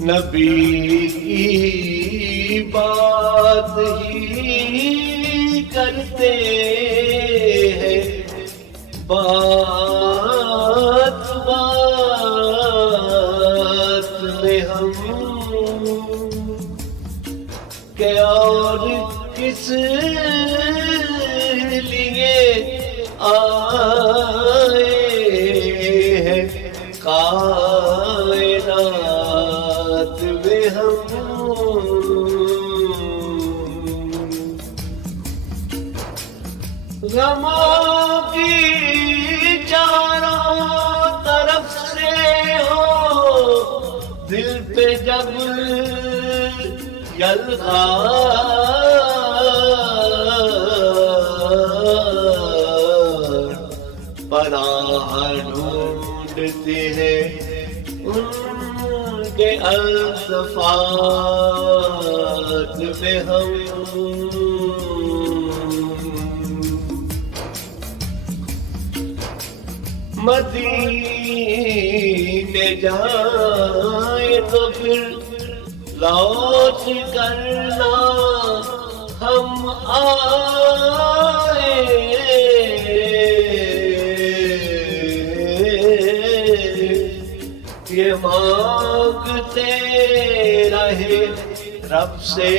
نبی کی بات ہی کرتے ہیں، بات بات میں ہم کہ اور کس لیے آئے ہیں کائنات میں ہم، غموں کی چاروں طرف سے ہو دل پہ جب یلغار پناہ ڈھونڈتے ہیں ان کے التفات میں ہم، مدینے جائیں تو پھر لوٹ کرنا ہم آئے، یہ مانگتے رہے رب سے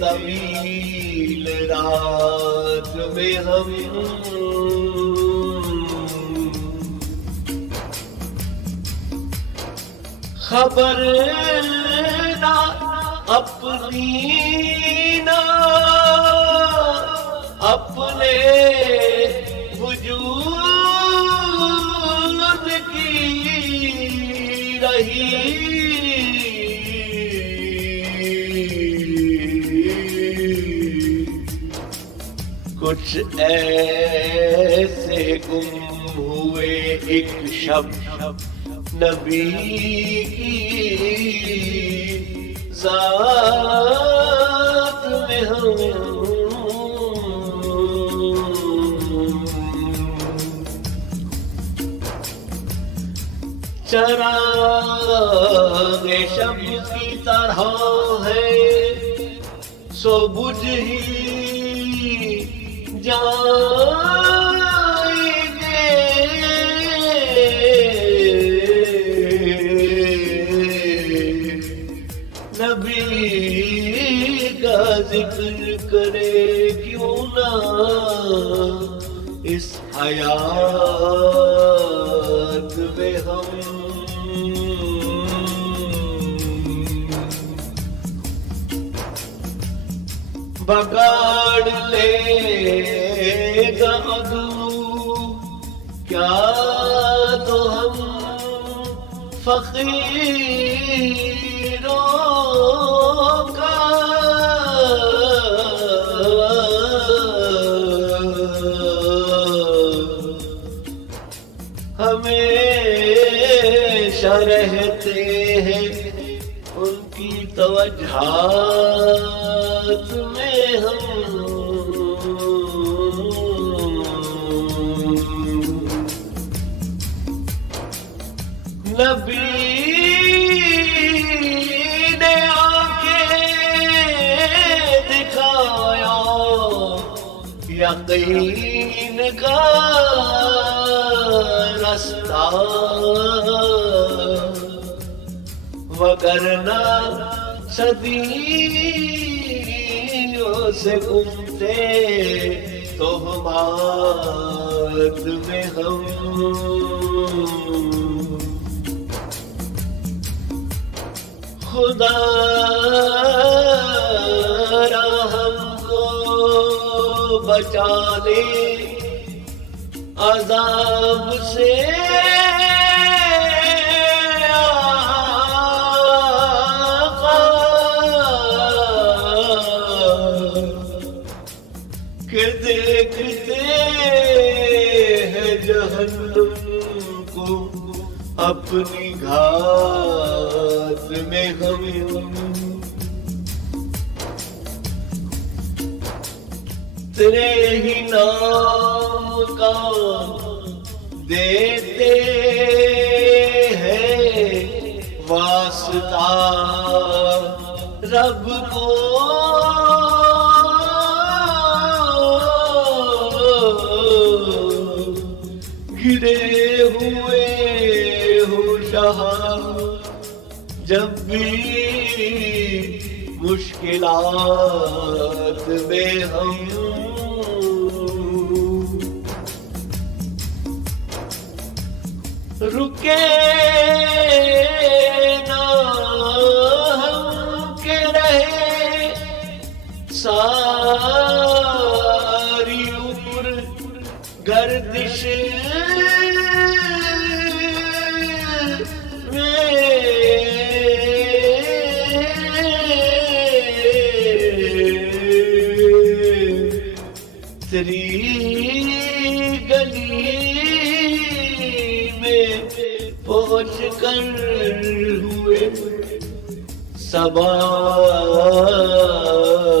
طویل رات میں ہم، خبر نہ اپنی نہ اپنے وجود کی رہی، کچھ ایسے گم ہوئے ایک شب نبی کی ذات میں ہم، چراغ شب کی طرح ہے سو بجھ ہی جائیں گے، نبی کا ذکر کرے کیوں نہ اس حیات میں ہم، بگاڑ لے گا عدو کیا تو ہم فقیروں کا ہمیشہ رہتے ہیں ان کی توجہات میں ہم، نبی نے آنکھیں دکھایا یقین کا رستہ، وگرنہ صدیوں سے گھومتے تہمات میں ہم، خدا را ہم کو بچا لے عذاب سے، کہ دیکھتے ہیں جہنم کو اپنی گھات میں ہم، تیرے ہی نام کا دیتے ہیں واسطہ رب کو گرے ہوئے ہو شاہ جب بھی مشکلات میں ہم رکے نہ ہم کے رہے ساری عمر گردش تیری گلی میں پہنچ کر ہوئے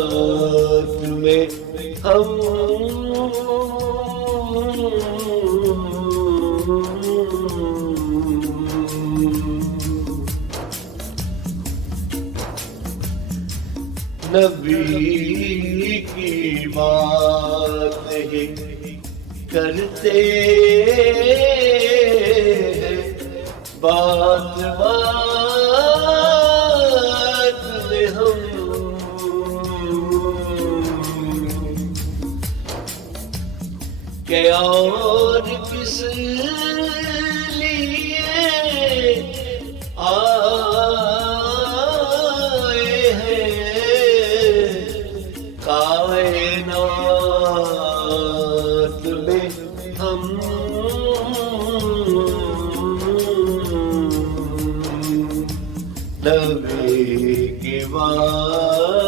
سبات میں ہم نبی کی بات ہی کرتے ہیں بات بات میں ہم کہ اور کس لیے آئے ہیں کائنات میں ہم نبی کی بات